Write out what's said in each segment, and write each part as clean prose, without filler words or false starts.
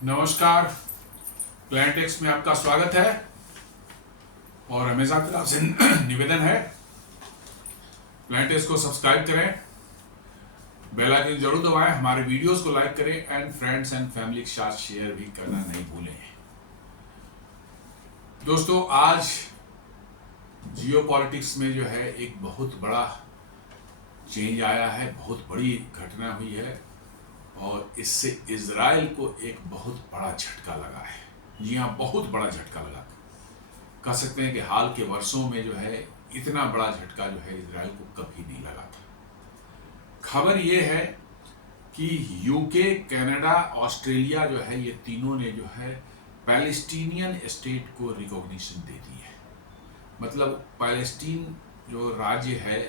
नमस्कार। प्लांटेक्स में आपका स्वागत है और हमेशा की तरफ से निवेदन है प्लांटेक्स को सब्सक्राइब करें, बेल आइकन जरूर दबाएं, हमारे वीडियोस को लाइक करें एंड फ्रेंड्स एंड फैमिली के साथ शेयर भी करना नहीं भूलें। दोस्तों, आज जियो पॉलिटिक्स में जो है एक बहुत बड़ा चेंज आया है, बहुत बड़ी घटना हुई है और इससे इजराइल को एक बहुत बड़ा झटका लगा है। जी हाँ, बहुत बड़ा झटका लगा। कह सकते हैं कि हाल के वर्षों में जो है इतना बड़ा झटका जो है इजराइल को कभी नहीं लगा था। खबर ये है कि यूके, कनाडा, ऑस्ट्रेलिया जो है ये तीनों ने जो है पैलेस्टीनियन स्टेट को रिकॉग्निशन दे दी है। मतलब पैलेस्टीन जो राज्य है,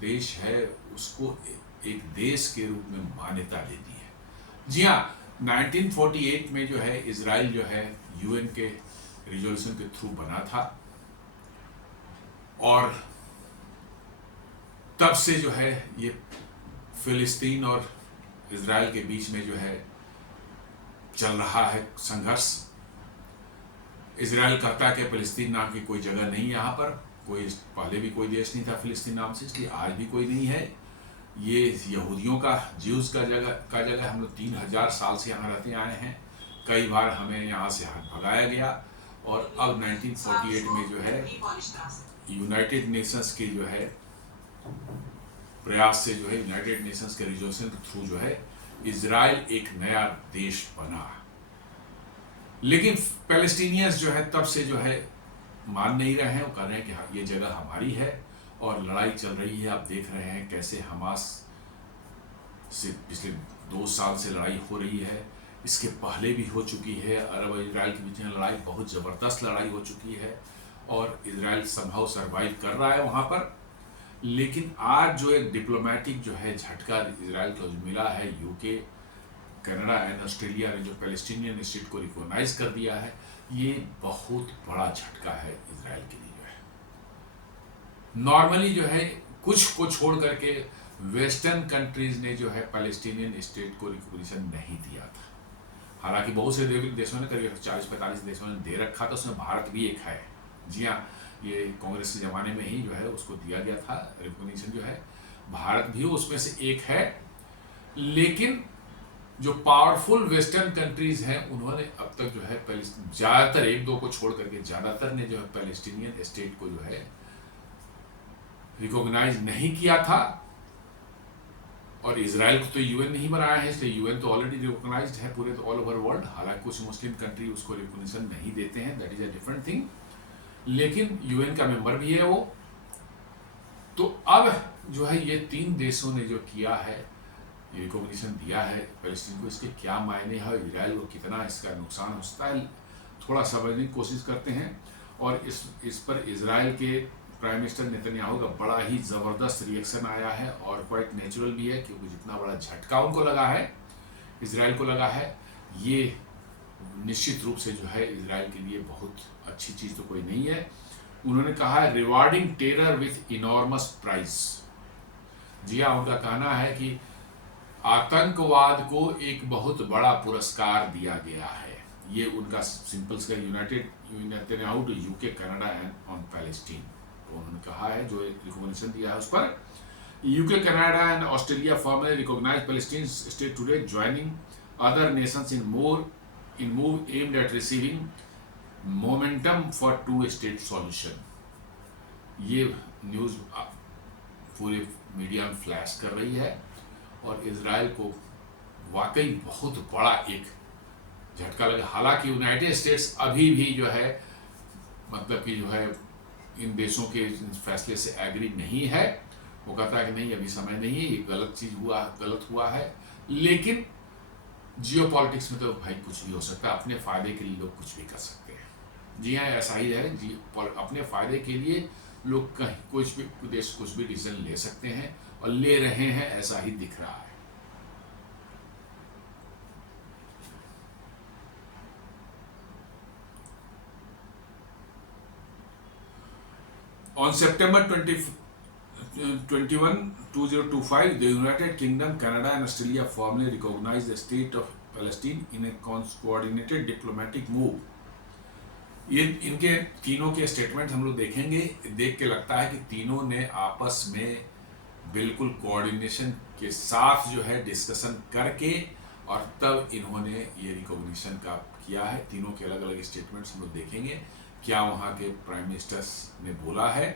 देश है, उसको एक देश के रूप में मान्यता दे दी है। जी हाँ, 1948 में जो है इजराइल जो है यूएन के रिजोल्यूशन के थ्रू बना था और तब से जो है ये फिलिस्तीन और इजराइल के बीच में जो है चल रहा है संघर्ष। इजराइल कहता है कि फिलिस्तीन नाम की कोई जगह नहीं, यहाँ पर कोई पहले भी कोई देश नहीं था फिलिस्तीन नाम से, इसलिए आज भी कोई नहीं है। ये यहूदियों का, ज्यूज का जगह हम लोग 3000 साल से यहाँ रहते आए हैं। कई बार हमें यहाँ से भगाया गया और अब 1948 में जो है यूनाइटेड नेशंस के जो है प्रयास से जो है यूनाइटेड नेशंस के रिजोल्यूशन के थ्रू जो है इजराइल एक नया देश बना। लेकिन पैलेस्टीनियंस जो है तब से जो है मान नहीं रहे हैं। वो कह रहे हैं कि हाँ, ये जगह हमारी है और लड़ाई चल रही है। आप देख रहे हैं कैसे हमास से पिछले 2 साल से लड़ाई हो रही है। इसके पहले भी हो चुकी है। अरब और इजराइल के बीच में लड़ाई, बहुत ज़बरदस्त लड़ाई हो चुकी है और इजराइल संभव सर्वाइव कर रहा है वहाँ पर। लेकिन आज जो एक डिप्लोमेटिक जो है झटका इजराइल को जो मिला है, यूके, कनाडा एंड ऑस्ट्रेलिया ने जो पैलेस्टीनियन स्टेट को रिकॉग्नाइज कर दिया है, ये बहुत बड़ा झटका है इजराइल के लिए। नॉर्मली जो है कुछ को छोड़ करके वेस्टर्न कंट्रीज ने जो है पैलेस्टीनियन स्टेट को रिकॉग्निशन नहीं दिया था। हालांकि बहुत से देशों ने, करीब 40-45 देशों ने दे रखा था, उसमें भारत भी एक है। जी हाँ, ये कांग्रेस के ज़माने में ही जो है उसको दिया गया था रिकॉग्निशन, जो है भारत भी उसमें से एक है। लेकिन जो पावरफुल वेस्टर्न कंट्रीज हैं उन्होंने अब तक जो है ज़्यादातर, 1-2 को छोड़ करके ज़्यादातर ने जो है पैलेस्टीनियन स्टेट को जो है रिकॉग्नाइज नहीं किया था। और इजराइल को तो यूएन नहीं बनाया है, इसलिए यूएन तो ऑलरेडी रिकॉग्नाइज्ड है पूरे ऑल ओवर वर्ल्ड। हालांकि कुछ मुस्लिम कंट्री उसको रिकॉग्निशन नहीं देते हैं, that is a different thing, लेकिन यूएन का मेंबर भी है वो। तो अब जो है ये 3 देशों ने जो किया है, रिकॉग्निशन दिया है पैलेस्टीन को, इसके क्या मायने हैं, इजराइल को कितना इसका नुकसान हो सकता है, थोड़ा समझने की कोशिश करते हैं। और इस पर इजराइल के प्राइम मिनिस्टर नेतन्याहू का बड़ा ही ज़बरदस्त रिएक्शन आया है और क्वाइट नेचुरल भी है, क्योंकि जितना बड़ा झटका उनको लगा है, इजराइल को लगा है, ये निश्चित रूप से जो है इजराइल के लिए बहुत अच्छी चीज़ तो कोई नहीं है। उन्होंने कहा है rewarding terror with enormous price. जी हाँ, उनका कहना है कि आतंकवाद को एक बहुत बड़ा पुरस्कार दिया गया है। ये उनका सिंपल सा United Netanyahu to UK, Canada and on Palestine, उन्होंने कहा है जो एक रिकॉग्निशन दिया है उस पर। UK, Canada and Australia formally recognise Palestine state today, joining other nations in move aimed at receiving momentum for 2 state solution. ये न्यूज़ पूरे मीडिया में फ्लैश कर रही है और इजराइल को वाकई बहुत बड़ा एक झटका लगा। हालांकि यूनाइटेड स्टेट्स अभी भी जो है, मतलब कि जो है इन देशों के फैसले से एग्री नहीं है। वो कहता है कि नहीं, अभी समय नहीं है, ये गलत हुआ है। लेकिन जियो पॉलिटिक्स में तो भाई कुछ भी हो सकता है, अपने फ़ायदे के लिए लोग कुछ भी कर सकते हैं। जी हाँ, ऐसा ही है। अपने फ़ायदे के लिए लोग कहीं कुछ भी डिसीजन ले सकते हैं और ले रहे हैं, ऐसा ही दिख रहा है। On September 21, 2025, the United Kingdom, Canada and Australia formally recognized the state of Palestine in a coordinated diplomatic move. ये इनके तीनों के स्टेटमेंट हम लोग देखेंगे, देख के लगता है कि तीनों ने आपस में बिल्कुल कोऑर्डिनेशन के साथ जो है डिस्कशन करके और तब इन्होंने ये रिकॉग्निशन का किया है। तीनों के अलग अलग स्टेटमेंट्स हम लोग देखेंगे क्या वहाँ के प्राइम मिनिस्टर्स ने बोला है।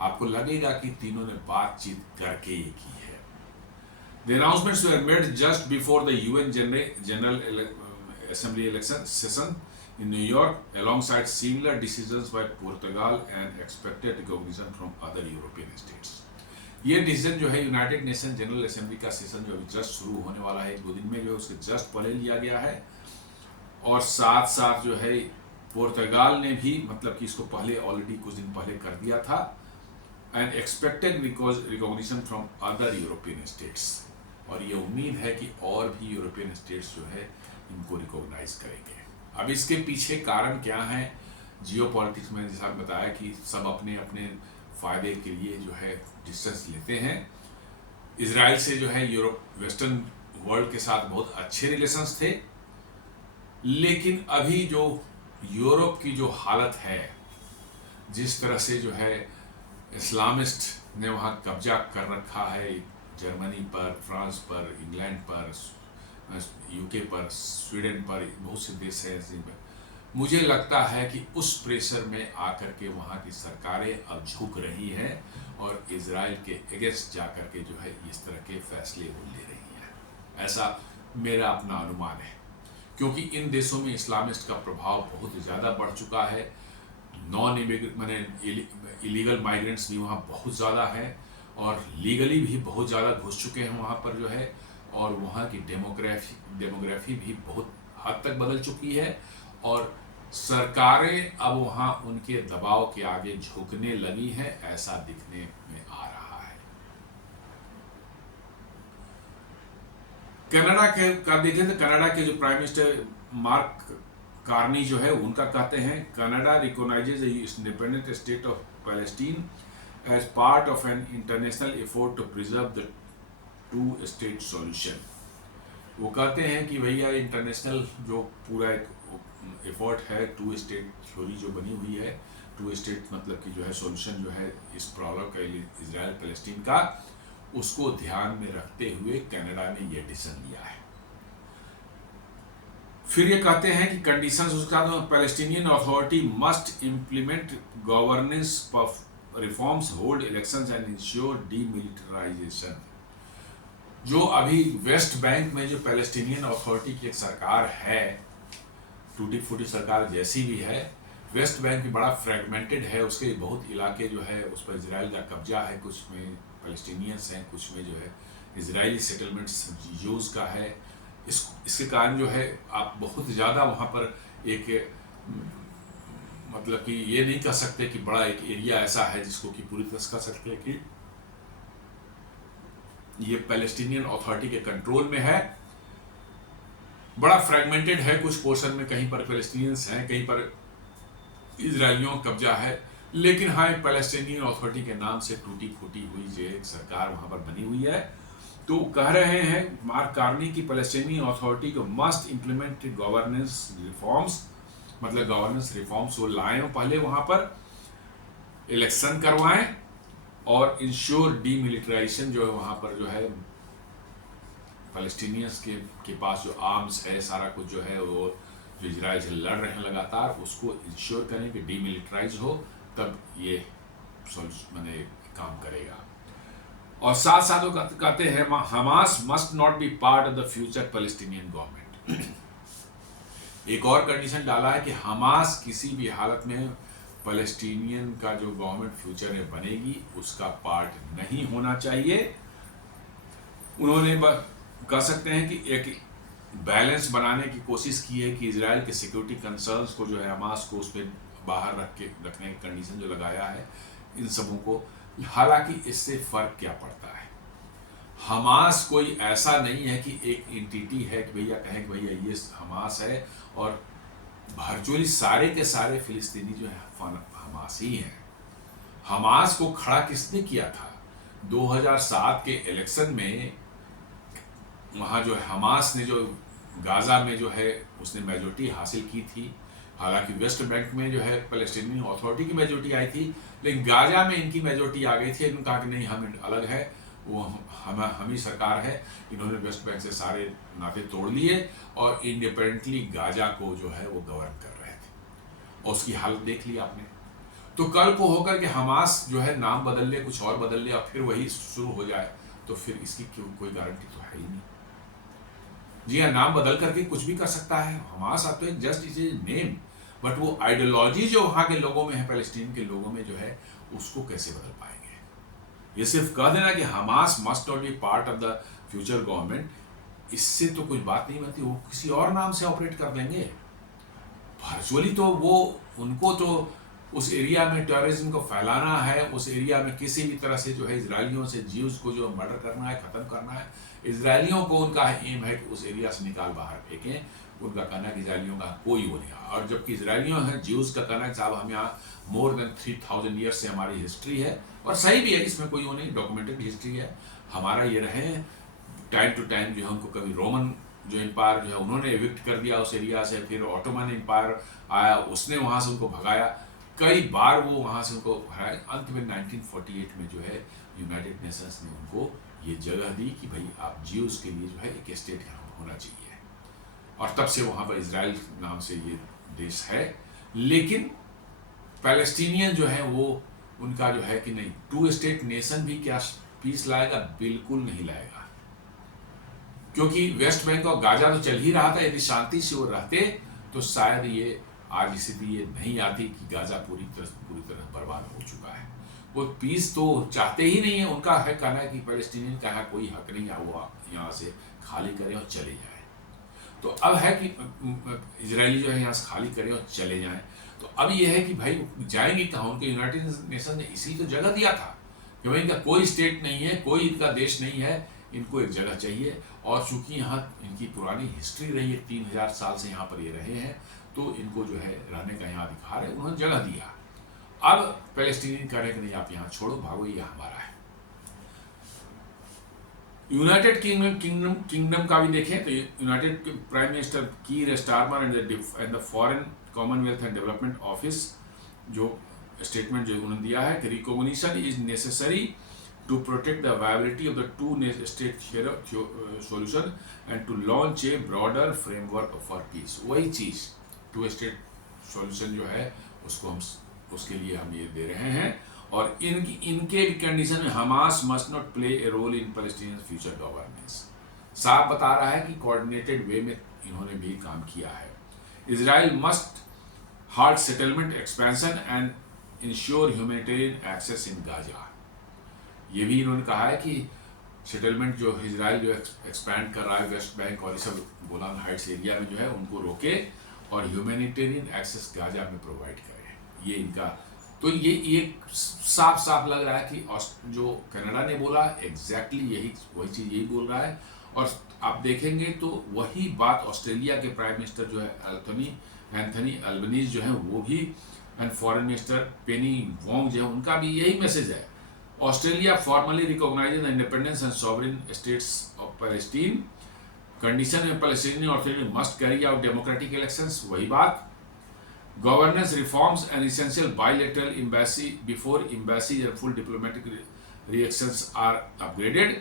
आपको लगेगा कि तीनों ने बातचीत करके ये की है। The announcements were made just before the UN General Assembly election session in New York, alongside similar decisions by Portugal and expected recognition from other European states. ये डिसीजन जो है यूनाइटेड नेशन जनरल असेंबली का session जो अभी just शुरू होने वाला है 1-2 दिन में, जो है उसके जस्ट पहले लिया गया है। और साथ साथ जो है पुर्तगाल ने भी मतलब कि इसको पहले ऑलरेडी कुछ दिन पहले कर दिया था। And expected recognition from other European states, और ये उम्मीद है कि और भी यूरोपियन स्टेट्स जो है इनको रिकॉग्नाइज करेंगे। अब इसके पीछे कारण क्या है? जियो पॉलिटिक्स में जैसा बताया कि सब अपने अपने फ़ायदे के लिए जो है डिस्टेंस लेते हैं। इजराइल से जो है यूरोप वेस्टर्न वर्ल्ड के साथ बहुत अच्छे रिलेशंस थे, लेकिन अभी जो यूरोप की जो हालत है, जिस तरह से जो है इस्लामिस्ट ने वहाँ कब्जा कर रखा है, जर्मनी पर, फ्रांस पर, इंग्लैंड पर, यूके पर, स्वीडन पर, बहुत से देश हैं जिनमें मुझे लगता है कि उस प्रेशर में आकर के वहाँ की सरकारें अब झुक रही हैं और इजराइल के अगेंस्ट जाकर के जो है इस तरह के फैसले वो ले रही हैं। ऐसा मेरा अपना अनुमान है, क्योंकि इन देशों में इस्लामिस्ट का प्रभाव बहुत ज़्यादा बढ़ चुका है। नॉन इमिग्रेंट माने इलीगल माइग्रेंट्स भी वहाँ बहुत ज़्यादा है और लीगली भी बहुत ज़्यादा घुस चुके हैं वहाँ पर जो है, और वहाँ की डेमोग्राफी भी बहुत हद तक बदल चुकी है और सरकारें अब वहाँ उनके दबाव के आगे झुकने लगी हैं, ऐसा दिखने में आ रहा है। कनाडा के का देखें तो कनाडा के जो प्राइम मिनिस्टर मार्क कार्नी जो है उनका कहते हैं, Canada recognises the independent state of Palestine as part of an international effort to preserve the 2 state solution. वो कहते हैं कि भैया इंटरनेशनल जो पूरा एक एफर्ट है 2 स्टेट थ्योरी जो बनी हुई है, 2 स्टेट मतलब कि जो है सॉल्यूशन जो है इस प्रॉब्लम का इजराइल पैलेस्टीन का, उसको ध्यान में रखते हुए कनाडा ने यह डिसीजन लिया है। फिर ये कहते हैं कि कंडीशंस उसका Palestinian authority must implement governance reforms, hold elections and ensure demilitarisation. जो अभी वेस्ट बैंक में जो पैलेस्टीनियन अथॉरिटी की एक सरकार है, टूटी फूटी सरकार जैसी भी है, वेस्ट बैंक भी बड़ा फ्रेगमेंटेड है, उसके बहुत इलाके जो है उस पर इजराइल का कब्जा है, कुछ में पैलेस्टीनियंस हैं, कुछ में जो है इजरायली सेटलमेंट्स यूज़ का है। इसके कारण जो है आप बहुत ज़्यादा वहाँ पर एक मतलब कि ये नहीं कह सकते कि बड़ा एक एरिया ऐसा है जिसको कि पूरी तरह कह सकते हैं कि ये पैलेस्टीनियन अथॉरिटी के कंट्रोल में है। बड़ा फ्रेगमेंटेड है, कुछ पोर्शन में कहीं पर पैलेस्टीनियंस हैं, कहीं पर इजराइलियों का कब्जा है, लेकिन हाँ पैलेस्टीनियन अथॉरिटी के नाम से टूटी फूटी हुई जो एक सरकार वहाँ पर बनी हुई है। तो कह रहे हैं मार्क कार्नी की पैलेस्टीनियन अथॉरिटी को मस्ट इम्प्लीमेंट गवर्नेंस रिफॉर्म्स, मतलब गवर्नेंस रिफॉर्म्स वो लाएं पहले, वहाँ पर इलेक्शन करवाएं और इंश्योर डीमिलिटराइजेशन जो है वहाँ पर जो है पैलेस्टीनियंस के पास जो आर्म्स है सारा कुछ जो है वो जो इजराइल से लड़ रहे हैं लगातार, उसको इंश्योर करें कि डीमिलिटराइज हो, तब ये मैंने काम करेगा। और साथ साथ वो कहते हैं Hamas must not be part of the future Palestinian government. एक और कंडीशन डाला है कि हमास किसी भी हालत में पैलेस्टीनियन का जो गवर्नमेंट फ्यूचर में बनेगी उसका पार्ट नहीं होना चाहिए। उन्होंने कह सकते हैं कि एक बैलेंस बनाने की कोशिश की है कि इजराइल के सिक्योरिटी कंसर्न्स को जो है हमास को उस पर बाहर रखने की कंडीशन जो लगाया है इन सबों को। हालांकि इससे फ़र्क क्या पड़ता है, हमास कोई ऐसा नहीं है कि एक एंटिटी है कि भैया कहें कि भैया ये हमास है और वर्चुअली सारे के सारे फिलिस्तीनी जो है हमास ही हैं। हमास को खड़ा किसने किया था? 2007 के इलेक्शन में वहाँ जो है हमास ने जो गाज़ा में जो है उसने मेजोरिटी हासिल की थी। हालांकि वेस्ट बैंक में जो है पैलेस्टीनियन अथॉरिटी की मेजोरिटी आई थी, लेकिन गाज़ा में इनकी मेजोरिटी आ गई थी। इन्होंने कहा कि नहीं, हम अलग है, वो हम ही सरकार है। इन्होंने वेस्ट बैंक से सारे नाते तोड़ लिए और इंडिपेंडेंटली गाज़ा को जो है वो गवर्न कर रहे थे। और उसकी हालत देख ली आपने। तो कल को होकर के हमास जो है नाम बदल ले, कुछ और बदल ले और फिर वही शुरू हो जाए, तो फिर इसकी कोई गारंटी तो है ही नहीं। जी हाँ, नाम बदल करके कुछ भी कर सकता है हमास। आप तो just is a name, but वो आइडियोलॉजी जो वहाँ के लोगों में है, पैलेस्टीन के लोगों में जो है, उसको कैसे बदल पाएंगे? ये सिर्फ कह देना कि Hamas must not be part of the future government, इससे तो कुछ बात नहीं बनती। वो किसी और नाम से ऑपरेट कर देंगे वर्चुअली। तो वो उनको तो उस एरिया में टेररिज्म को फैलाना है, उस एरिया में किसी भी तरह से जो है इजरायलियों से, जीव्स को जो मर्डर करना है, ख़त्म करना है। इजरायलियों को उनका एम है कि उस एरिया से निकाल बाहर फेंकें। उनका कहना है कि इजरायलियों का कोई वो नहीं है। और जबकि इजरायलियों है, जीव्स का कहना है साहब हम यहाँ मोर देन 3000 ईयर्स से हमारी हिस्ट्री है, और सही भी है, इसमें कोई वो नहीं, डॉक्यूमेंटेड हिस्ट्री है हमारा। ये रहे टाइम टू टाइम जो है उनको कभी रोमन जो एम्पायर जो है उन्होंने एविक्ट कर दिया उस एरिया से, फिर ऑटोमन एम्पायर आया, उसने वहाँ से उनको भगाया, कई बार वो वहाँ से उनको भगाया। अंत में 1948 में जो है यूनाइटेड नेशंस ने उनको ये जगह दी कि भाई आप जीव्स के लिए जो है एक स्टेट होना चाहिए, और तब से वहाँ पर इजराइल नाम से ये देश है। लेकिन पैलेस्टीनियन जो है वो उनका जो है कि नहीं, 2 स्टेट नेशन भी क्या पीस लाएगा? बिल्कुल नहीं लाएगा, क्योंकि वेस्ट बैंक और गाजा तो चल ही रहा था। यदि शांति से वो रहते तो शायद ये आज स्थिति ये नहीं आती कि गाजा पूरी तरह बर्बाद हो चुका है। वो पीस तो चाहते ही नहीं है। उनका है कहना है कि पैलेस्टीनियन का कोई हक नहीं है, वो यहाँ से खाली करें और चले जाए। तो अब है कि इजरायली जो है यहाँ से खाली करें और चले जाएं। तो अब ये है कि भाई जाएंगे कहाँ? उनके यूनाइटेड नेशन ने इसी तो जगह दिया था कि भाई इनका कोई स्टेट नहीं है, कोई इनका देश नहीं है, इनको एक जगह चाहिए। और चूंकि यहाँ इनकी पुरानी हिस्ट्री रही है, 3000 साल से यहाँ पर ये रहे हैं, तो इनको जो है रहने का यहाँ अधिकार है, उन्होंने जगह दिया। अब पैलेस्टीनियन कह रहे कि नहीं, आप यहाँ छोड़ो, भागो, ये हमारा है। यूनाइटेड किंगडम का भी देखें तो United Prime Minister Keir Starmer and the Foreign Commonwealth and Development Office जो स्टेटमेंट जो उन्होंने दिया है कि recognition is necessary to protect the viability of the two-state solution and to launch a broader framework for peace। वही चीज़ two-state solution जो है उसको हम उसके लिए हम ये दे रहे हैं। और इनके कंडीशन में Hamas must not play a role in Palestinian future governance. साफ बता रहा है कि कोऑर्डिनेटेड वे में इन्होंने भी काम किया है। Israel must hard settlement expansion and ensure humanitarian access in Gaza. ये भी इन्होंने कहा है कि सेटलमेंट जो इजराइल जो एक्सपैंड कर रहा है वेस्ट बैंक और ये सब गोलान हाइट्स एरिया में जो है उनको रोके और ह्यूमैनिटेरियन एक्सेस गाजा में प्रोवाइड करे। ये इनका तो ये साफ साफ लग रहा है कि जो कनाडा ने बोला एग्जैक्टली वही चीज़ यही बोल रहा है। और आप देखेंगे तो वही बात ऑस्ट्रेलिया के प्राइम मिनिस्टर जो है एंथनी अल्बनीज जो है वो भी, and foreign minister Penney Wong जो है उनका भी यही मैसेज है। Australia formally recognizes the independence and sovereign states of Palestine. Condition में Palestinian Authority must carry out democratic elections, वही बात। Governance reforms and essential bilateral embassy before embassies and full diplomatic reactions are upgraded,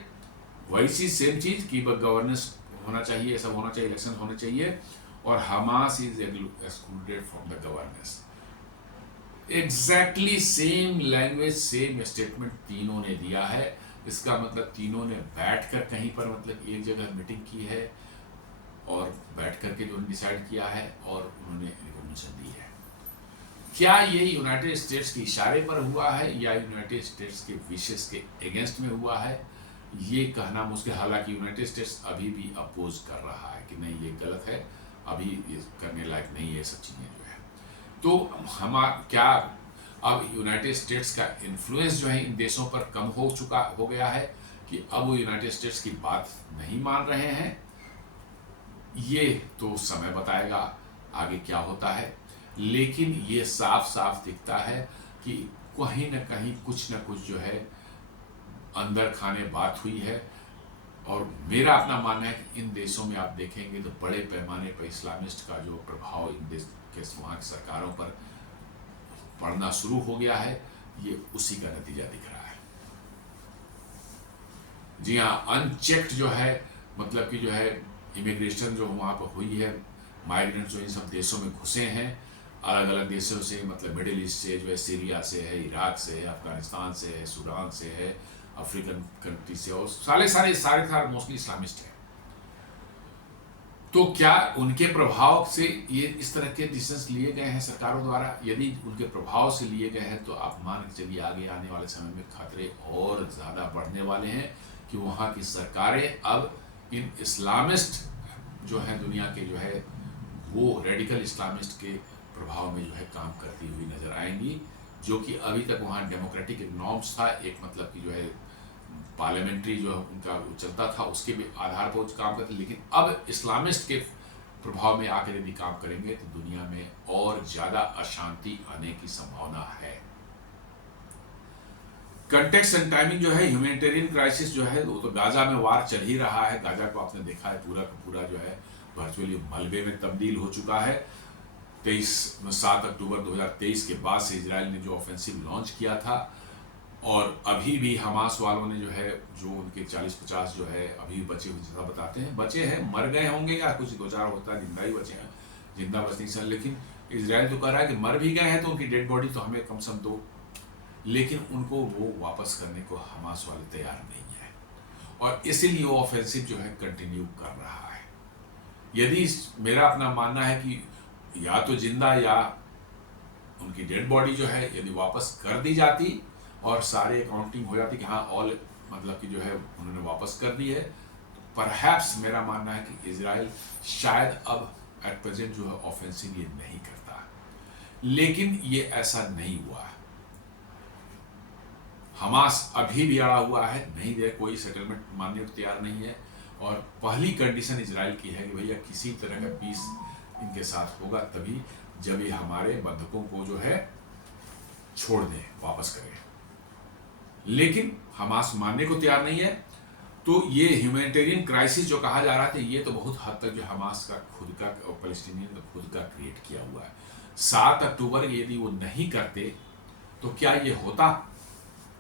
वही चीज़ same चीज़ कि governance होना चाहिए, ये सब होना चाहिए, इलेक्शन होने चाहिए, और Hamas is excluded from the governance. Exactly same language same statement तीनों ने दिया है। इसका मतलब तीनों ने बैठकर कहीं पर मतलब एक जगह मीटिंग की है और बैठ करके जो डिसाइड किया है और उन्होंने रिकॉग्निशन दी है। क्या ये यूनाइटेड स्टेट्स के इशारे पर हुआ है या यूनाइटेड स्टेट्स के विशेष के अगेंस्ट में हुआ है, ये कहना मुश्किल। हालांकि यूनाइटेड स्टेट्स अभी भी अपोज कर रहा है कि नहीं ये गलत है, अभी ये करने लायक नहीं है, ये सब चीज़ें जो है। तो हम क्या अब यूनाइटेड स्टेट्स का इन्फ्लुएंस जो है इन देशों पर कम हो गया है कि अब वो यूनाइटेड स्टेट्स की बात नहीं मान रहे हैं। ये तो समय बताएगा आगे क्या होता है, लेकिन ये साफ साफ दिखता है कि कहीं ना कहीं कुछ ना कुछ जो है अंदर खाने बात हुई है। और मेरा अपना मानना है कि इन देशों में आप देखेंगे तो बड़े पैमाने पर इस्लामिस्ट का जो प्रभाव इन देश के वहाँ की सरकारों पर पड़ना शुरू हो गया है, ये उसी का नतीजा दिख रहा है। जी हाँ, अनचेक्ड जो है मतलब कि जो है इमिग्रेशन जो वहाँ पर हुई है, माइग्रेंट्स जो इन सब देशों में घुसे हैं, अलग अलग देशों से, मतलब मिडिल ईस्ट से, जो है सीरिया से है, इराक से है, अफगानिस्तान से है, सूडान से है, अफ्रीकन कंट्री से, और सारे मोस्टली इस्लामिस्ट हैं। तो क्या उनके प्रभाव से ये इस तरह के डिसीजंस लिए गए हैं सरकारों द्वारा? यदि उनके प्रभाव से लिए गए हैं तो आप मान के चलिए आगे आने वाले समय में खतरे और ज़्यादा बढ़ने वाले हैं कि वहाँ की सरकारें अब इन इस्लामिस्ट जो है दुनिया के जो है वो रेडिकल इस्लामिस्ट के प्रभाव में जो है काम करती हुई नजर आएंगी, जो कि अभी तक वहाँ डेमोक्रेटिक एक नॉर्म्स था, एक मतलब कि जो है पार्लियामेंट्री जो उनका चलता था उसके भी आधार पर काम करते, लेकिन अब इस्लामिस्ट के प्रभाव में आकर यदि काम करेंगे तो दुनिया में और ज़्यादा अशांति आने की संभावना है। कंटेक्स्ट एंड टाइमिंग जो है, ह्यूमैनिटेरियन क्राइसिस जो है वो तो गाजा में वार चल ही रहा है। गाजा को आपने देखा है पूरा का पूरा जो है वर्चुअली मलबे में तब्दील हो चुका है। 7 अक्टूबर 2023 के बाद से इजराइल ने जो ऑफेंसिव लॉन्च किया था, और अभी भी हमास वालों ने जो है जो उनके 40-50 जो है अभी बचे हुए, जैसा बताते हैं बचे हैं, मर गए होंगे या कुछ 2-4 होता है जिंदा ही बचे हैं, जिंदा बच नहीं सकते, लेकिन इजराइल तो कह रहा है कि मर भी गए हैं तो उनकी डेड बॉडी तो हमें कम से कम दो, लेकिन उनको वो वापस करने को हमास वाले तैयार नहीं है, और इसीलिए वो ऑफेंसिव जो है कंटिन्यू कर रहा है। यदि मेरा अपना मानना है कि या तो जिंदा या उनकी डेड बॉडी जो है यदि वापस कर दी जाती और सारे अकाउंटिंग हो जाती कि हाँ ऑल मतलब कि जो है उन्होंने वापस कर दी है, परहैप्स मेरा मानना है कि इजराइल शायद अब एट प्रेजेंट जो है ऑफेंसिव ये नहीं करता, लेकिन ये ऐसा नहीं हुआ है। हमास अभी भी अड़ा हुआ है, नहीं दे कोई सेटलमेंट मानने को तैयार नहीं है, और पहली कंडीशन इजराइल की है कि भैया किसी तरह का पीस इनके साथ होगा तभी जब ये हमारे बंधकों को जो है छोड़ दें, वापस करें, लेकिन हमास मानने को तैयार नहीं है। तो ये ह्यूमैनिटेरियन क्राइसिस जो कहा जा रहा था ये तो बहुत हद तक जो हमास का खुद का और पैलेस्टीनियन का खुद का क्रिएट किया हुआ है। 7 अक्टूबर यदि वो नहीं करते तो क्या ये होता?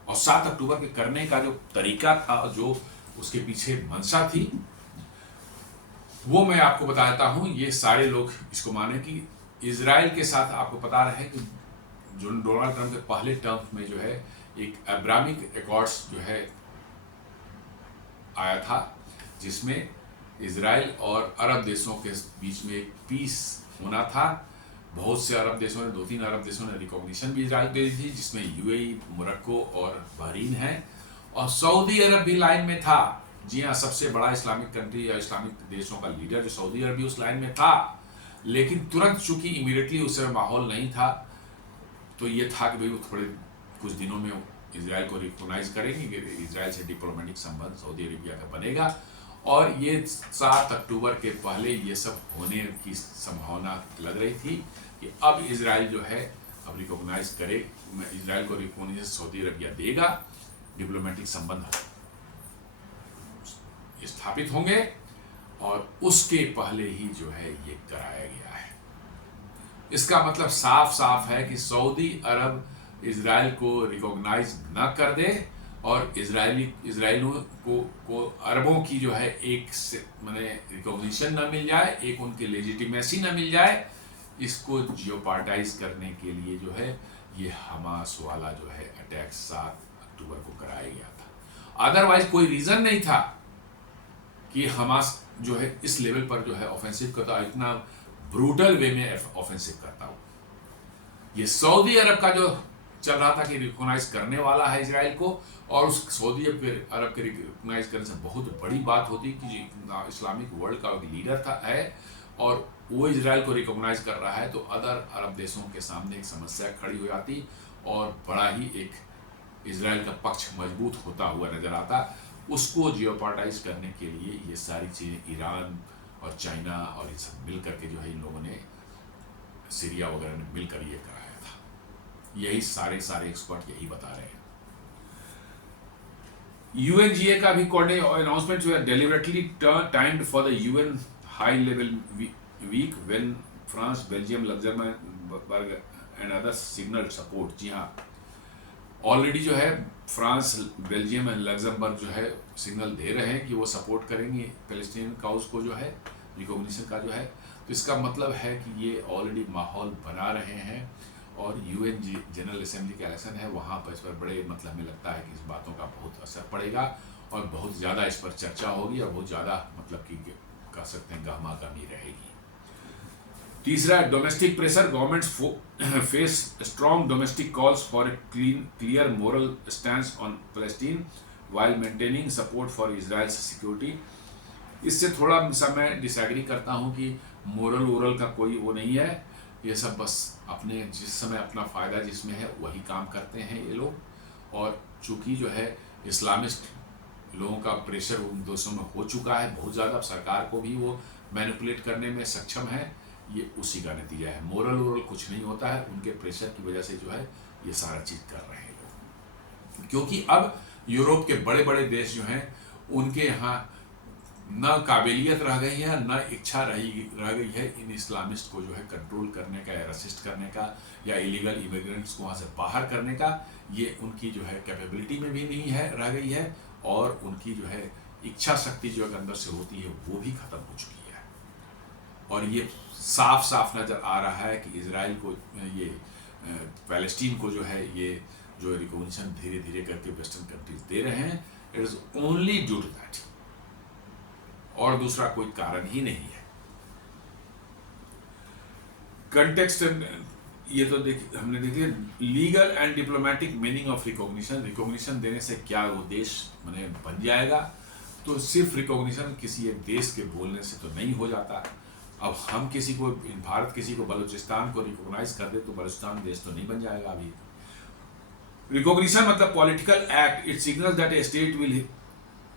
और 7 अक्टूबर के करने का जो तरीका था, जो उसके पीछे मंशा थी, वो मैं आपको बता देता हूँ। ये सारे लोग इसको माने कि इजराइल के साथ आपको पता रहे कि जो डोनाल्ड ट्रंप के पहले टर्म में जो है एक अब्राहमिक अकॉर्ड्स जो है आया था, जिसमें इजराइल और अरब देशों के बीच में एक पीस होना था। बहुत से अरब देशों ने, 2-3 अरब देशों ने रिकॉग्निशन भी इजराइल दे दी थी, जिसमें यूएई, मोरक्को और बहरीन है, और सऊदी अरब भी लाइन में था। जी हाँ, सबसे बड़ा इस्लामिक कंट्री या इस्लामिक देशों का लीडर जो सऊदी अरब भी उस लाइन में था, लेकिन तुरंत चूंकि इमीडिएटली उस समय माहौल नहीं था, तो ये था कि भाई वो थोड़े कुछ दिनों में इजराइल को रिकॉग्नाइज करेंगे कि इजराइल से डिप्लोमेटिक संबंध सऊदी अरेबिया का बनेगा, और ये 7 अक्टूबर के पहले ये सब होने की संभावना लग रही थी कि अब इजराइल जो है अब रिकॉग्नाइज करे, इजराइल को रिकॉग्नाइज सऊदी अरेबिया देगा, डिप्लोमेटिक संबंध स्थापित होंगे, और उसके पहले ही जो है ये कराया गया है। इसका मतलब साफ साफ है कि सऊदी अरब इजराइल को रिकॉग्नाइज न कर दे, और इजराइलियों को अरबों की जो है एक माने रिकॉग्निशन न मिल जाए, एक उनकी लेजिटिमेसी न मिल जाए, इसको जियोपार्टाइज करने के लिए जो है ये हमास वाला जो है अटैक 7 अक्टूबर को कराया गया था। अदरवाइज कोई रीजन नहीं था कि हमास जो है इस लेवल पर जो है ऑफेंसिव करता, इतना ब्रूटल वे में ऑफेंसिव करता हो। ये सऊदी अरब का जो चल रहा था कि रिकॉग्नाइज करने वाला है इजराइल को, और उस सऊदी अरब के रिकॉग्नाइज करने से बहुत बड़ी बात होती कि इस्लामिक वर्ल्ड का एक लीडर था है, और वो इजराइल को रिकॉग्नाइज कर रहा है, तो अदर अरब देशों के सामने एक समस्या खड़ी हो जाती, और बड़ा ही एक इजराइल का पक्ष मजबूत होता हुआ नजर आता। उसको जियोपार्टाइज करने के लिए ये सारी चीज़ें ईरान और चाइना और ये सब मिल करके जो है इन लोगों ने, सीरिया वगैरह ने मिलकर ये कराया था। यही सारे एक्सपर्ट यही बता रहे हैं। UNGA का भी coordinate announcements were deliberately timed for the UN high-level week when France, Belgium, Luxembourg and others signaled support। जी हाँ, ऑलरेडी जो है फ्रांस, बेल्जियम एंड लग्जमबर्ग जो है सिग्नल दे रहे हैं कि वो सपोर्ट करेंगे पैलेस्टीनियन काउज को जो है रिकॉग्निशन का जो है। तो इसका मतलब है कि ये ऑलरेडी माहौल बना रहे हैं और UN जनरल असेंबली का इलेक्शन है, वहाँ पर इस पर बड़े मतलब हमें लगता है कि इस बातों का बहुत असर पड़ेगा और बहुत ज़्यादा इस पर चर्चा होगी और बहुत ज़्यादा मतलब कि कह सकते हैं गहमा गहमी रहेगी। तीसरा, domestic pressure. Governments face strong domestic calls for a clear moral stand on Palestine while maintaining support for Israel security. इससे थोड़ा सा मैं डिसएग्री करता हूँ कि मोरल का कोई वो नहीं है, ये सब बस अपने जिस समय अपना फ़ायदा जिसमें है वही काम करते हैं ये लोग। और चूंकि जो है इस्लामिस्ट लोगों का प्रेशर उन देशों में हो चुका है बहुत ज़्यादा, सरकार को भी वो मैनिपुलेट करने में सक्षम है, ये उसी का नतीजा है। मोरल कुछ नहीं होता है, उनके प्रेशर की वजह से जो है ये सारा चीज़ कर रहे हैं लोग। क्योंकि अब यूरोप के बड़े बड़े देश जो हैं उनके यहाँ न काबिलियत रह गई है न इच्छा रह गई है इन इस्लामिस्ट को जो है कंट्रोल करने का या रसिस्ट करने का या इलीगल इमिग्रेंट्स को वहाँ से बाहर करने का। ये उनकी जो है कैपेबिलिटी में भी नहीं है, रह गई है, और उनकी जो है इच्छा शक्ति जो अंदर से होती है वो भी ख़त्म हो चुकी है। और ये साफ साफ नज़र आ रहा है कि इजराइल को ये पैलेस्टीन को जो है ये जो रिकॉग्निशन धीरे धीरे करके वेस्टर्न कंट्रीज दे रहे हैं, it is only due to that, और दूसरा कोई कारण ही नहीं है। कंटेक्स्ट ये तो हमने देखिए legal and diplomatic meaning of recognition. Recognition देने से क्या वो देश माने बन जाएगा? तो सिर्फ रिकॉग्निशन किसी एक देश के बोलने से तो नहीं हो जाता। अब हम किसी को, भारत किसी को बलूचिस्तान को रिकॉग्नाइज कर दे तो बलूचिस्तान देश तो नहीं बन जाएगा अभी। रिकॉग्निशन मतलब political act, it signals that A state will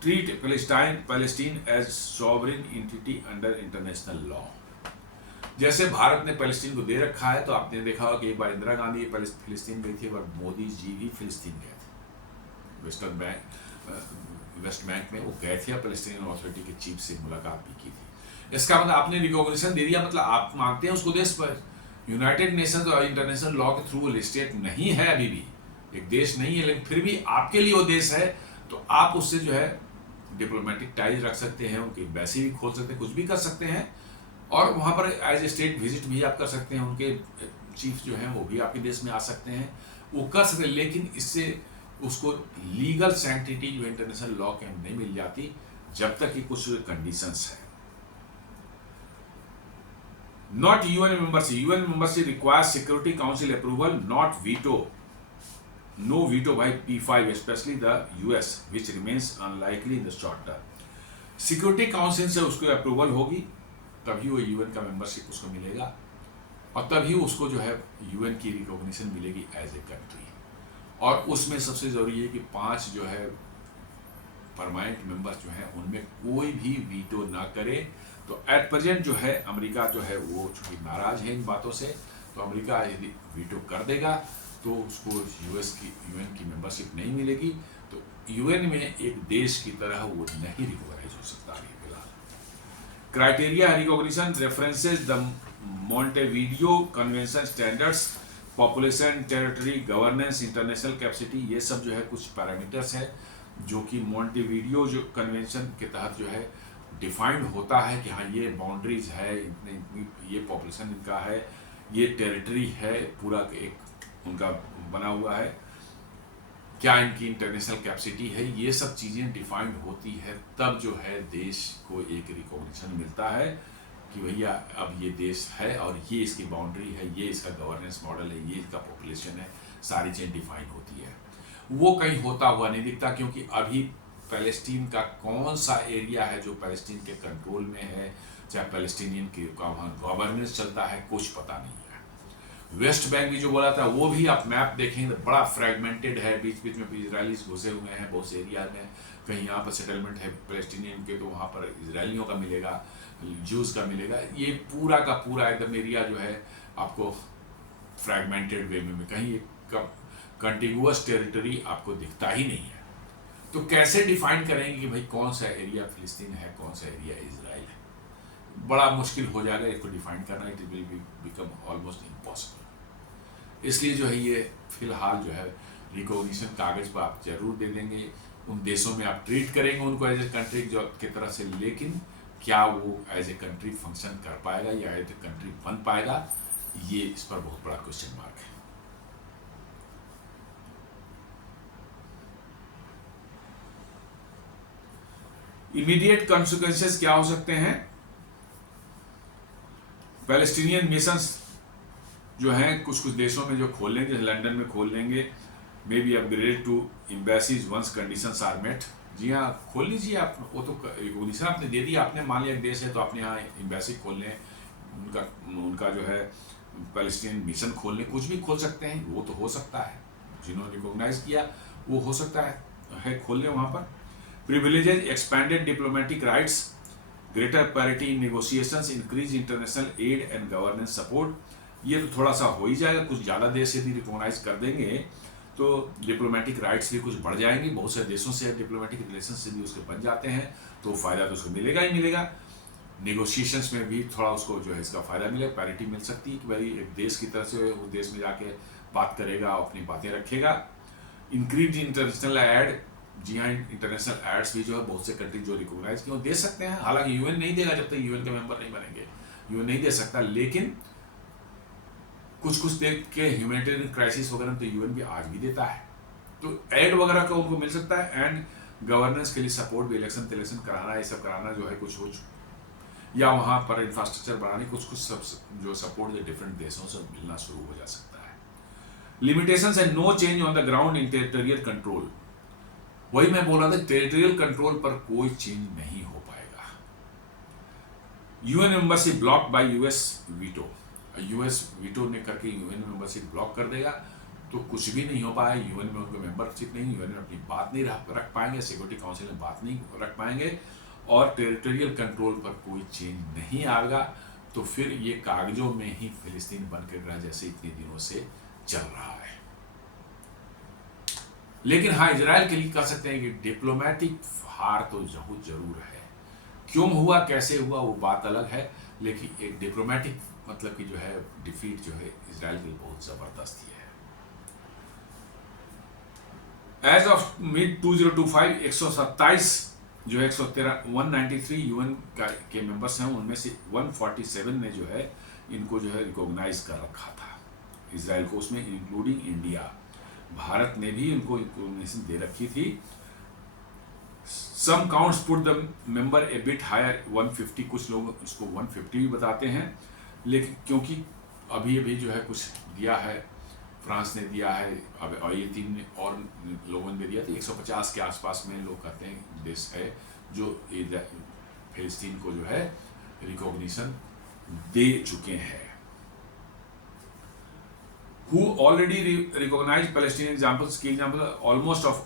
treat Palestine as sovereign entity under international law। जैसे भारत ने पैलेस्टीन को दे रखा है, तो आपने देखा होगा कि एक बार इंदिरा गांधी फिलिस्तीन गई थी, एक बार मोदी जी भी फिलिस्तीन गए थे, वेस्ट बैंक में वो गए थे, पैलेस्टीनियन अथॉरिटी के चीफ से मुलाकात भी की थी। इसका मतलब आपने रिकॉग्निशन दे दिया, मतलब आप मानते हैं उसको देश पर। यूनाइटेड नेशंस और इंटरनेशनल लॉ के थ्रू वो स्टेट नहीं है, अभी भी एक देश नहीं है, लेकिन फिर भी आपके लिए वो देश है, तो आप उससे जो है डिप्लोमेटिक टाइज रख सकते हैं, उनकी एम्बेसी भी खोल सकते हैं, कुछ भी कर सकते हैं, और वहाँ पर एज ए स्टेट विजिट भी आप कर सकते हैं। उनके चीफ जो हैं वो भी आपके देश में आ सकते हैं, वो कर सकते हैं, लेकिन इससे उसको लीगल सैंक्टिटी जो इंटरनेशनल लॉ के नहीं मिल जाती जब तक कि कुछ कंडीशंस है। Not UN membership. UN membership requires security council approval, not veto. No veto by P5, especially the US, which remains unlikely in the short term। Security council से उसको अप्रूवल होगी, तभी वो यूएन का मेंबरशिप उसको मिलेगा, और तभी उसको जो है यूएन की रिकॉग्निशन मिलेगी एज ए कंट्री। और उसमें सबसे ज़रूरी है कि 5 जो है परमानेंट मेंबर्स जो हैं उनमें कोई भी वीटो ना करे। तो एट प्रेजेंट जो है अमेरिका जो है वो चूँकि नाराज़ है इन बातों से, तो अमेरिका यदि वीटो कर देगा तो उसको यूएन की मेंबरशिप नहीं मिलेगी, तो यूएन में एक देश की तरह वो नहीं रिकॉग्नाइज हो सकता है फिलहाल। Criteria recognition references the Montevideo convention standards, population, territory, governance, international capacity, ये सब जो है कुछ पैरामीटर्स है जो कि मॉन्टेवीडियो जो कन्वेंशन के तहत जो है डिफाइंड होता है कि हाँ ये बाउंड्रीज है, इतनी ये पॉपुलेशन इनका है, ये टेरिटरी है, पूरा एक उनका बना हुआ है, क्या इनकी इंटरनेशनल कैपेसिटी है, ये सब चीज़ें डिफाइंड होती है, तब जो है देश को एक रिकॉग्निशन मिलता है कि भैया अब ये देश है और ये इसकी बाउंड्री है, ये इसका गवर्नेंस मॉडल है, ये इसका पॉपुलेशन है, सारी चीज़ें डिफाइन होती है। वो कहीं होता हुआ नहीं दिखता, क्योंकि अभी पैलेस्टीन का कौन सा एरिया है जो पैलेस्टीन के कंट्रोल में है, चाहे पैलेस्टीनियन के वहाँ गवर्नेंस चलता है, कुछ पता नहीं है। वेस्ट बैंक भी जो बोला था वो भी आप मैप देखेंगे तो बड़ा फ्रेगमेंटेड है, बीच बीच में इजरायलीज घुसे हुए हैं बहुत से एरिया में। कहीं यहाँ पर सेटलमेंट है पैलेस्टीनियन के, तो वहाँ पर इजरायलियों का मिलेगा, जूस का मिलेगा, ये पूरा का पूरा एकदम एरिया जो है आपको फ्रेगमेंटेड वे में, कहीं एक कंटिगुअस टेरिटरी आपको दिखता ही नहीं है। तो कैसे डिफाइन करेंगे कि भाई कौन सा एरिया फिलिस्तीन है, कौन सा एरिया इजराइल है? बड़ा मुश्किल हो जाएगा इसको डिफाइन करना, it will become almost impossible. इसलिए जो है ये फिलहाल जो है रिकॉग्निशन कागज पर आप जरूर दे देंगे, उन देशों में आप ट्रीट करेंगे उनको एज ए कंट्री जो की तरह से, लेकिन क्या वो एज ए कंट्री फंक्शन कर पाएगा या एज ए कंट्री बन पाएगा, ये इस पर बहुत बड़ा क्वेश्चन मार्क है। इमीडिएट कॉन्सिक्वेंसेस क्या हो सकते हैं? पैलेस्टीनियन मिशंस जो हैं कुछ कुछ देशों में जो खोल लेंगे, लंदन में खोल लेंगे, may be upgraded to embassies once conditions are met. जी हाँ, खोल लीजिए आप, वो तो रिकॉग्निशन आपने दे दिया, आपने मान लिया एक देश है तो आपने यहाँ एम्बेसी खोल लें, उनका जो है पैलेस्टीनियन मिशन खोल लें, कुछ भी खोल सकते हैं, वो तो हो सकता है, जिन्होंने रिकॉग्नाइज किया वो हो सकता है खोल लें वहाँ पर। Privileges, expanded diplomatic rights, greater parity in negotiations, increased international aid and governance support। ये तो थोड़ा सा हो ही जाएगा, कुछ ज़्यादा देश यदि रिकॉग्नाइज कर देंगे तो डिप्लोमेटिक राइट्स भी कुछ बढ़ जाएंगे, बहुत से देशों से डिप्लोमेटिक रिलेशनशिप भी उसके बन जाते हैं, तो फ़ायदा तो उसको मिलेगा ही मिलेगा। नेगोशिएशंस में भी थोड़ा उसको जो है इसका फ़ायदा मिलेगा, पैरिटी मिल सकती है कि भाई एक देश की तरफ से उस देश में जाके बात करेगा, अपनी बातें रखेगा। इंक्रीज इंटरनेशनल एड, जी हाँ, इंटरनेशनल एड्स भी जो है बहुत से कंट्री जो रिकॉग्नाइज किए दे सकते हैं, हालांकि यूएन नहीं देगा जब तक यूएन के मेंबर नहीं बनेंगे, यूएन नहीं दे सकता, लेकिन कुछ कुछ देख के ह्यूमैनिटेरियन क्राइसिस वगैरह तो यूएन भी आज भी देता है, तो एड वगैरह का उनको मिल सकता है। एंड गवर्नेंस के लिए सपोर्ट भी, इलेक्शन कराना, ये सब कराना जो है कुछ हो, या वहाँ पर इंफ्रास्ट्रक्चर बनाने कुछ कुछ सब जो सपोर्ट डिफरेंट देशों से मिलना शुरू हो जा सकता है। Limitations and no change on the ground in territorial control, वही मैं बोल रहा था, टेरिटोरियल कंट्रोल पर कोई चेंज नहीं हो पाएगा। UN membership block bye US veto, US veto ने करके यूएन मेंबरशिप ब्लॉक कर देगा तो कुछ भी नहीं हो पाएगा, यूएन में उनको मेंबरशिप नहीं, यूएन में अपनी बात नहीं रख पाएंगे, सिक्योरिटी काउंसिल में बात नहीं रख पाएंगे, और टेरिटोरियल कंट्रोल पर कोई चेंज नहीं आएगा, तो फिर ये कागजों में ही फिलिस्तीन बन कर रहा जैसे इतने दिनों से चल रहा है। लेकिन हाँ, इजराइल के लिए कह सकते हैं कि डिप्लोमेटिक हार तो जरूर है, क्यों हुआ कैसे हुआ वो बात अलग है, लेकिन एक डिप्लोमेटिक मतलब कि जो है डिफीट जो है इजराइल के लिए बहुत जबरदस्त ही है। एज ऑफ मिड 2025 127 जो है 193 यूएन के मेंबर्स हैं, उनमें से 147 ने जो है इनको जो है रिकॉग्नाइज कर रखा था इजराइल को, उसमें इंक्लूडिंग इंडिया, भारत ने भी उनको रिकॉग्निशन दे रखी थी। Some counts put the member a bit higher 150, कुछ लोग इसको 150 भी बताते हैं, लेकिन क्योंकि अभी जो है कुछ दिया है, फ्रांस ने दिया है, अब और ये 3 और लोगों ने दिया, तो 150 के आसपास में लोग कहते हैं देश है जो फिलिस्तीन को जो है रिकॉग्निशन दे चुके हैं। Who already recognized Palestinian examples, key example almost of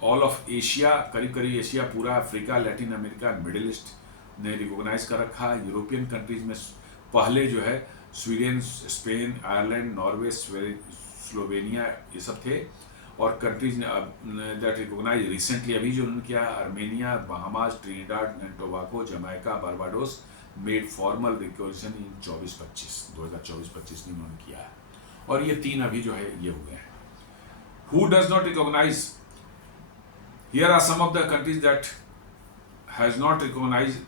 all of Asia, करीब एशिया पूरा, Africa, Latin America, middle east ने रिकॉग्नाइज कर रखा है। यूरोपियन कंट्रीज में पहले जो है Sweden, Spain, Ireland, Norway, Slovenia ये सब थे, और कंट्रीज ने दैट रिकॉग्नाइज रिसेंटली अभी जो उन्होंने किया, Armenia, Bahamas, Trinidad and Tobago, Jamaica, Barbados made formal recognition in 2024-25 में उन्होंने किया है, और ये 3 अभी जो है ये हुए हैं। Who does not recognize? Here are some of the countries that has not recognized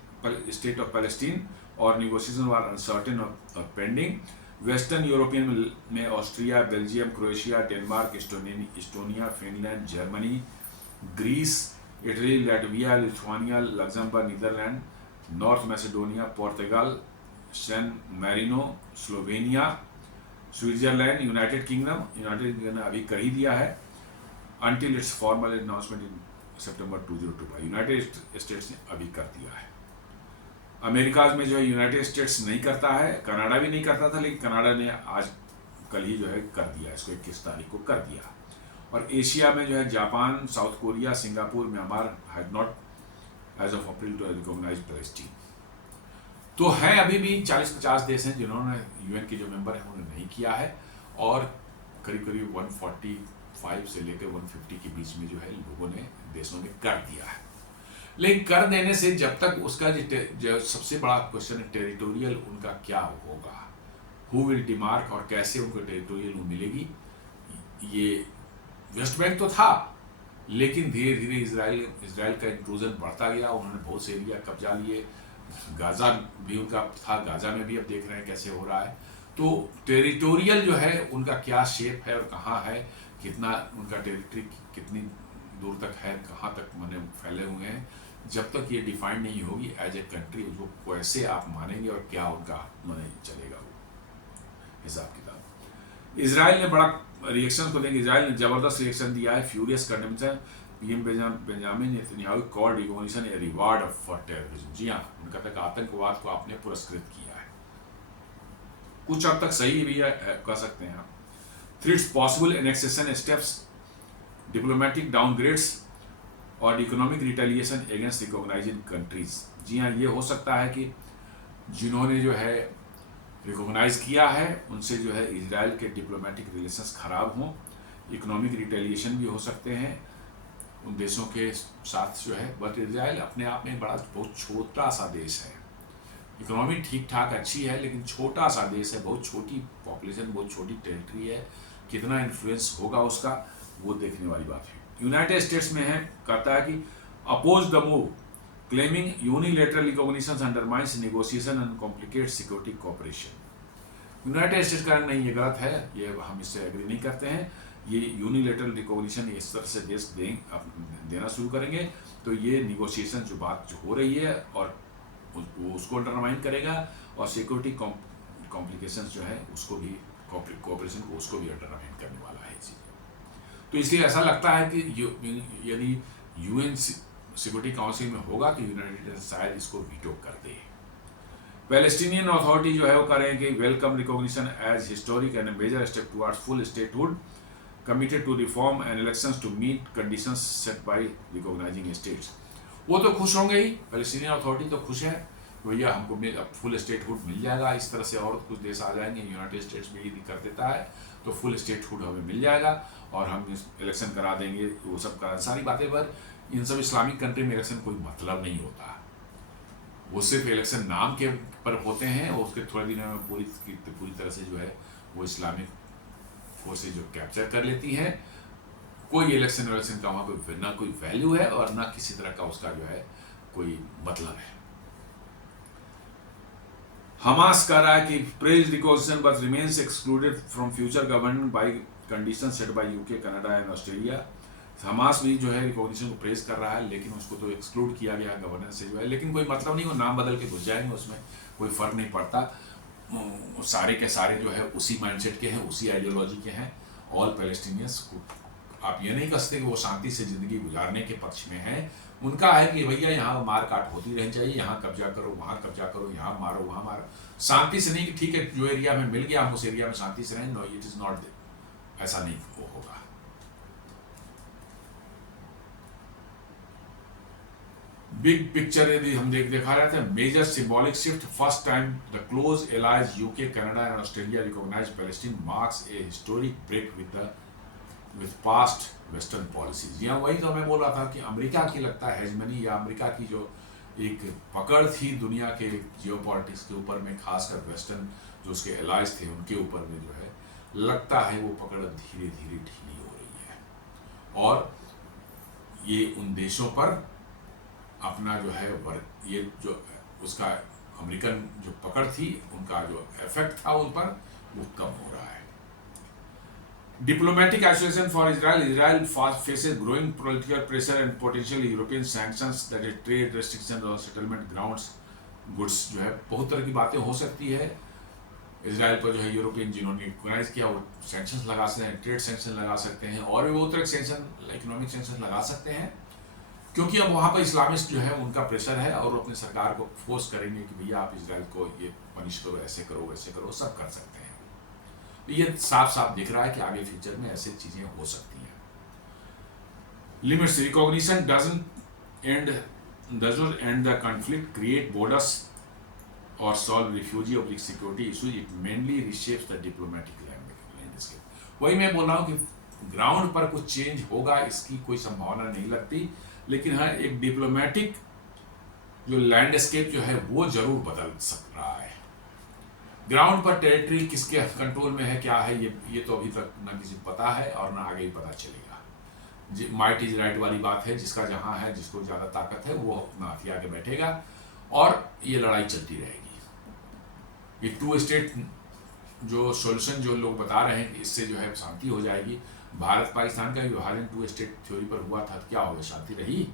state of Palestine or negotiations were uncertain or pending. Western European में Austria, Belgium, Croatia, Denmark, Estonia, Finland, Germany, Greece, Italy, Latvia, Lithuania, Luxembourg, Netherlands, North Macedonia, Portugal, San Marino, Slovenia, Switzerland, United Kingdom ने अभी कर ही दिया है until its formal announcement in सितंबर 2025। United States ने अभी कर दिया है। अमेरिका में जो है यूनाइटेड स्टेट्स नहीं करता है, कनाडा भी नहीं करता था, लेकिन कनाडा ने आज कल ही जो है कर दिया, इसको 21 तारीख को कर दिया। और एशिया में जो है Japan, South Korea, Singapore, Myanmar had not as of April to recognise Palestine. तो है अभी भी 40-50 देश हैं जिन्होंने यूएन के जो मेंबर हैं उन्होंने नहीं किया है, और करीब 140 105 से लेकर 150 के बीच में जो है लोगों ने देशों में कर दिया है। लेकिन कर देने से जब तक उसका जो सबसे बड़ा क्वेश्चन है टेरिटोरियल उनका क्या होगा, हु विल डिमार्क और कैसे उनको टेरिटोरियल मिलेगी। ये वेस्ट बैंक तो था, लेकिन धीरे धीरे इसराइल का इंक्लूजन बढ़ता गया, उन्होंने बहुत से एरिया कब्जा लिए, गाजा भी उनका था, गाजा में भी अब देख रहे हैं कैसे हो रहा है। तो टेरिटोरियल जो है उनका क्या शेप है और कहाँ है, कितना उनका टेरिटरी कितनी दूर तक है, कहाँ तक माने फैले हुए हैं, जब तक ये डिफाइंड नहीं होगी एज ए कंट्री उसको कैसे आप मानेंगे और क्या उनका माने चलेगा वो हिसाब किताब। इसराइल ने बड़ा रिएक्शन को देंगे, इसराइल ने जबरदस्त रिएक्शन दिया है, furious condemnation. PM Benjamin Netanyahu called recognition a reward for terrorism. जी हाँ, उनका तक आतंकवाद को आपने पुरस्कृत किया है, कुछ हद तक सही भी है, कह सकते हैं आप। Threats possible annexation steps, diplomatic downgrades और economic retaliation against recognising countries. जी हाँ, ये हो सकता है कि जिन्होंने जो है रिकॉग्नाइज किया है उनसे जो है इजराइल के डिप्लोमेटिक रिलेशंस खराब हों, इकोनॉमिक रिटेलिएशन भी हो सकते हैं उन देशों के साथ जो है। बट इजराइल अपने आप में बड़ा बहुत छोटा सा देश है, इकोनॉमी ठीक ठाक अच्छी है, लेकिन छोटा सा देश है, बहुत छोटी पॉपुलेशन, बहुत छोटी टेरिटरी है, कितना इन्फ्लुएंस होगा उसका वो देखने वाली बात है। यूनाइटेड स्टेट्स में है, कहता है कि oppose the move claiming unilateral recognition undermines negotiation and complicate security cooperation. United States का नहीं, ये गलत है, ये हम इससे एग्री नहीं करते हैं। ये यूनिलेटरल रिकॉग्निशन इस तरह से देश देना शुरू करेंगे तो ये निगोशिएशन जो बात जो हो रही है और वो उसको अंडरमाइन करेगा, और सिक्योरिटी कॉम्प्लिकेशंस जो है उसको भी, कोऑपरेशन को उसको भी अंडरमाइन करने वाला है चीज़। तो इसलिए ऐसा लगता है कि यदि यूएन सिक्योरिटी काउंसिल में होगा तो यूनाइटेड नेशन शायद इसको वीटो कर दे। पैलेस्टीनियन अथॉरिटी जो है वो कह रहे हैं कि welcome recognition as historic and major step towards full statehood, committed to reform and elections to meet conditions set by recognising states. वो तो खुश होंगे ही, पैलेस्टीनियन अथॉरिटी तो खुश है, भैया हमको फुल स्टेटहुड मिल जाएगा, इस तरह से और कुछ देश आ जाएंगे, यूनाइटेड स्टेट्स भी यदि कर देता है तो फुल स्टेटहुड हमें मिल जाएगा और हम इलेक्शन करा देंगे, वो सब करा सारी बातें। पर इन सब इस्लामिक कंट्री में इलेक्शन कोई मतलब नहीं होता, वो सिर्फ इलेक्शन नाम के पर होते हैं और उसके थोड़े दिनों में पूरी तरह से जो है वो इस्लामिक फोर्सेज जो कैप्चर कर लेती हैं। कोई इलेक्शन का वहाँ कोई ना कोई वैल्यू है और ना किसी तरह का उसका जो है कोई मतलब है। हमास कह रहा है कि praise recognition but remains excluded from future government by condition set by UK, Canada and Australia. Hamas भी जो है रिकॉग्निशन को प्रेज कर रहा है, लेकिन उसको तो एक्सक्लूड किया गया गवर्नेंस से जो है, लेकिन कोई मतलब नहीं, वो नाम बदल के घुस जाएंगे, उसमें कोई फर्क नहीं पड़ता। सारे के सारे जो है उसी माइंडसेट के हैं, उसी आइडियोलॉजी के हैं। ऑल पैलेस्टीनियंस को आप ये नहीं कह सकते कि वो शांति से ज़िंदगी गुजारने के पक्ष में है। उनका है कि भैया यहाँ मार काट होती रहनी चाहिए, यहाँ कब्जा करो, वहाँ कब्जा करो, यहाँ मारो, वहाँ मारो, शांति से नहीं कि ठीक है जो एरिया में मिल गया हम उस एरिया में शांति से रहें। नो, इट इज़ नॉट, ऐसा नहीं वो होगा। बिग पिक्चर यदि हम देखा जाता है, major symbolic shift, first time the close allies UK, Canada and Australia recognise Palestine marks a historic break with past western policies. यहाँ वही तो मैं बोल रहा था कि अमेरिका की लगता है हेजमनी, या अमेरिका की जो एक पकड़ थी दुनिया के जियोपॉलिटिक्स के ऊपर में, खासकर वेस्टर्न जो उसके एलाइज थे उनके ऊपर में, जो है लगता है वो पकड़ धीरे धीरे ढीली हो रही है और ये उन देशों पर अपना जो है ये जो उसका अमेरिकन जो पकड़ थी उनका जो इफेक्ट था उन पर वो कम हो रहा है। Diplomatic isolation for Israel. Israel faces growing political pressure and potential European sanctions, that is trade restrictions or settlement grounds goods जो है बहुत तरह की बातें हो सकती है। इसराइल पर जो है यूरोपियन जिन्होंने रिकॉग्नाइज किया वो सैंक्शंस लगा सकते हैं, ट्रेड सैंक्शन लगा सकते हैं और भी बहुत तरह के सैंक्शन, इकोनॉमिक सैंक्शन लगा सकते हैं, क्योंकि अब वहाँ पर इस्लामिस्ट जो है उनका प्रेशर है और वो अपनी सरकार को फोर्स करेंगे कि भैया आप इसराइल को ये पनिश करो, ऐसे करो, वैसे करो, सब कर सकते हैं। ये साफ साफ दिख रहा है कि आगे फ्यूचर में ऐसी चीजें हो सकती हैं। Limits, recognition doesn't end the conflict, create borders और सॉल्व रिफ्यूजी और security issues, it mainly reshapes the diplomatic landscape. वही मैं बोल रहा हूँ कि ग्राउंड पर कुछ चेंज होगा इसकी कोई संभावना नहीं लगती, लेकिन हाँ एक डिप्लोमेटिक जो लैंडस्केप जो है वो जरूर बदल सक रहा है। ग्राउंड पर टेरिटरी किसके कंट्रोल में है क्या है ये तो अभी तक ना किसी को पता है और ना आगे ही पता चलेगा। माइट इज राइट वाली बात है, जिसका जहां है, जिसको ज़्यादा ताकत है वो अपना हथियार के बैठेगा और ये लड़ाई चलती रहेगी। ये 2 स्टेट जो सॉल्यूशन जो लोग बता रहे हैं कि इससे जो है शांति हो जाएगी, भारत पाकिस्तान का विभाजन 2 स्टेट थ्योरी पर हुआ था, क्या होगा, शांति रही?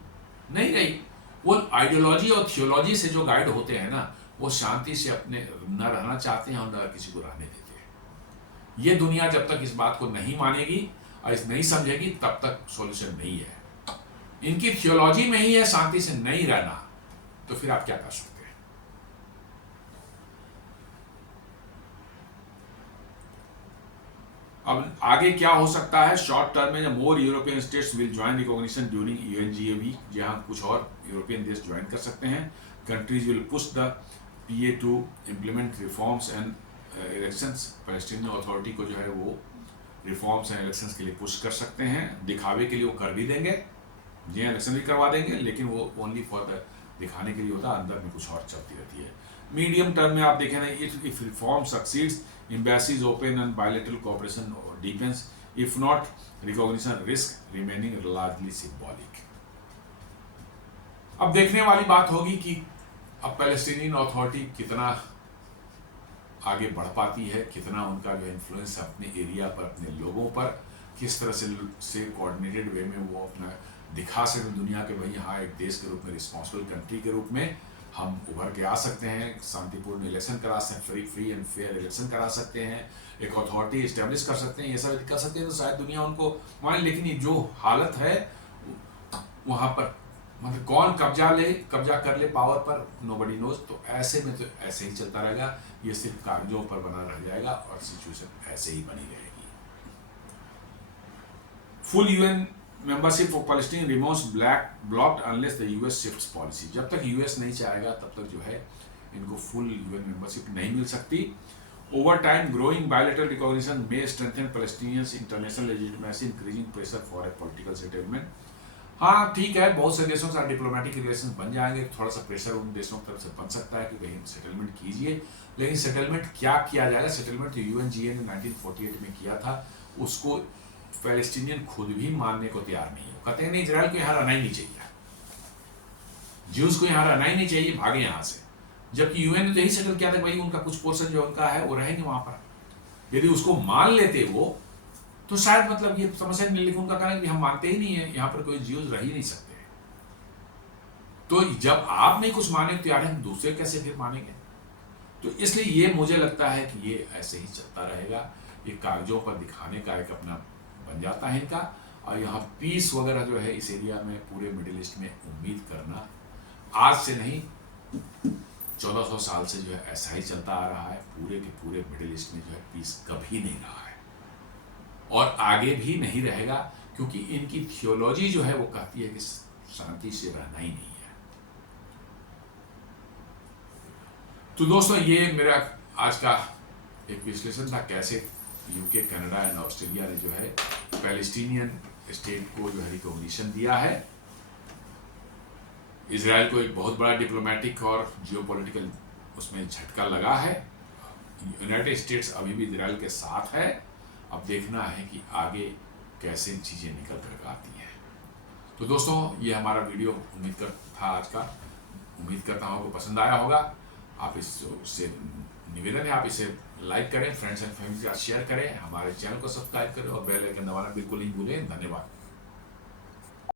नहीं रही। वो आइडियोलॉजी और थियोलॉजी से जो गाइड होते हैं ना, वो शांति से अपने न रहना चाहते हैं और न किसी को रहने देते हैं। ये दुनिया जब तक इस बात को नहीं मानेगी और इस नहीं समझेगी तब तक सॉल्यूशन नहीं है। इनकी थियोलॉजी में ही है शांति से नहीं रहना, तो फिर आप क्या कर सकते हैं? अब आगे क्या हो सकता है शॉर्ट टर्म में? More European states will join recognition during UNGA week, जहां कुछ और यूरोपियन देश ज्वाइन कर सकते हैं। Countries will push the PA to implement reforms and elections, Palestinian authority को जो है वो रिफॉर्म्स एंड इलेक्शंस के लिए पुश कर सकते हैं। दिखावे के लिए वो कर भी देंगे, जी इलेक्शन भी करवा देंगे, लेकिन वो ओनली फॉर द दिखाने के लिए होता है, अंदर में कुछ और चलती रहती है। मीडियम टर्म में आप देखें ना, if reform succeeds, embassies open and bilateral cooperation deepens. If not, recognition risk remaining largely symbolic. अब देखने वाली बात होगी कि अब पैलेस्टीनियन अथॉरिटी कितना आगे बढ़ पाती है, कितना उनका जो इन्फ्लुएंस अपने एरिया पर, अपने लोगों पर, किस तरह से कोऑर्डिनेटेड वे में वो अपना दिखा सकते दुनिया के भाई हाँ एक देश के रूप में, रिस्पॉन्सिबल कंट्री के रूप में हम उभर के आ सकते हैं, शांतिपूर्ण इलेक्शन करा सकते हैं, फ्री एंड फेयर इलेक्शन करा सकते हैं, एक अथॉरिटी इस्टेब्लिश कर सकते हैं, ये सब कर सकते हैं, तो शायद दुनिया उनको माने। लेकिन ये जो हालत है वहाँ पर मतलब कौन कब्जा कर ले पावर पर, नोबडी नोज। तो ऐसे में तो ऐसे ही चलता रहेगा, ये सिर्फ कागजों पर बना रह जाएगा और सिचुएशन ऐसे ही बनी रहेगी। Full UN membership of Palestine removes blocked unless the US shifts policy. जब तक US नहीं चाहेगा तब तक जो है इनको फुल UN मेंबरशिप नहीं मिल सकती। Over time growing bilateral recognition में strengthen Palestinians international legitimacy, increasing pressure for a political settlement. हाँ ठीक है, बहुत से देशों से डिप्लोमेटिक रिलेशन बन जाएंगे, थोड़ा सा प्रेशर उन देशों की तरफ से बन सकता है कि भाई सेटलमेंट कीजिए, लेकिन सेटलमेंट क्या किया जाएगा? सेटलमेंट तो UNGA ने 1948 में किया था, उसको पैलेस्टीनियन खुद भी मानने को तैयार नहीं है। कहते हैं नहीं, इजराइल को यहाँ रहना ही नहीं चाहिए, ज्यूज को यहाँ रहना ही नहीं चाहिए, भागे यहाँ से। जबकि UN ने तो यही सेटल किया था भाई उनका कुछ पोर्शन जो उनका है वो रहेंगे वहां पर। यदि उसको मान लेते वो तो शायद मतलब ये समस्या नहीं, लेकिन उनका कहना है कि हम मानते ही नहीं है, यहाँ पर कोई ज्यूज रह ही नहीं सकते। तो जब आप नहीं कुछ माने तैयार है, दूसरे कैसे फिर मानेंगे? तो इसलिए ये मुझे लगता है कि ये ऐसे ही चलता रहेगा, ये कागजों पर दिखाने का एक अपना बन जाता है इनका। और यहाँ पीस वगैरह जो है इस एरिया में, पूरे मिडिल ईस्ट में उम्मीद करना आज से नहीं 1400 साल से जो है ऐसा ही चलता आ रहा है। पूरे के पूरे मिडिल ईस्ट में जो है पीस कभी नहीं रहा है और आगे भी नहीं रहेगा, क्योंकि इनकी थियोलॉजी जो है वो कहती है कि शांति से रहना ही नहीं है। तो दोस्तों ये मेरा आज का एक विश्लेषण था, कैसे UK, कनाडा एंड ऑस्ट्रेलिया ने जो है पैलेस्टीनियन स्टेट को जो है रिकॉग्निशन दिया है। इजराइल को एक बहुत बड़ा डिप्लोमेटिक और जियोपॉलिटिकल उसमें झटका लगा है। यूनाइटेड स्टेट्स अभी भी इजराइल के साथ है। अब देखना है कि आगे कैसे चीज़ें निकल कर आती हैं। तो दोस्तों ये हमारा वीडियो उम्मीद था आज का, उम्मीद करता हूँ आपको पसंद आया होगा। आप इससे निवेदन है आप इसे लाइक करें, फ्रेंड्स एंड फैमिली के साथ शेयर करें, हमारे चैनल को सब्सक्राइब करें और बेल आइकन दबाना बिल्कुल नहीं भूलें। धन्यवाद।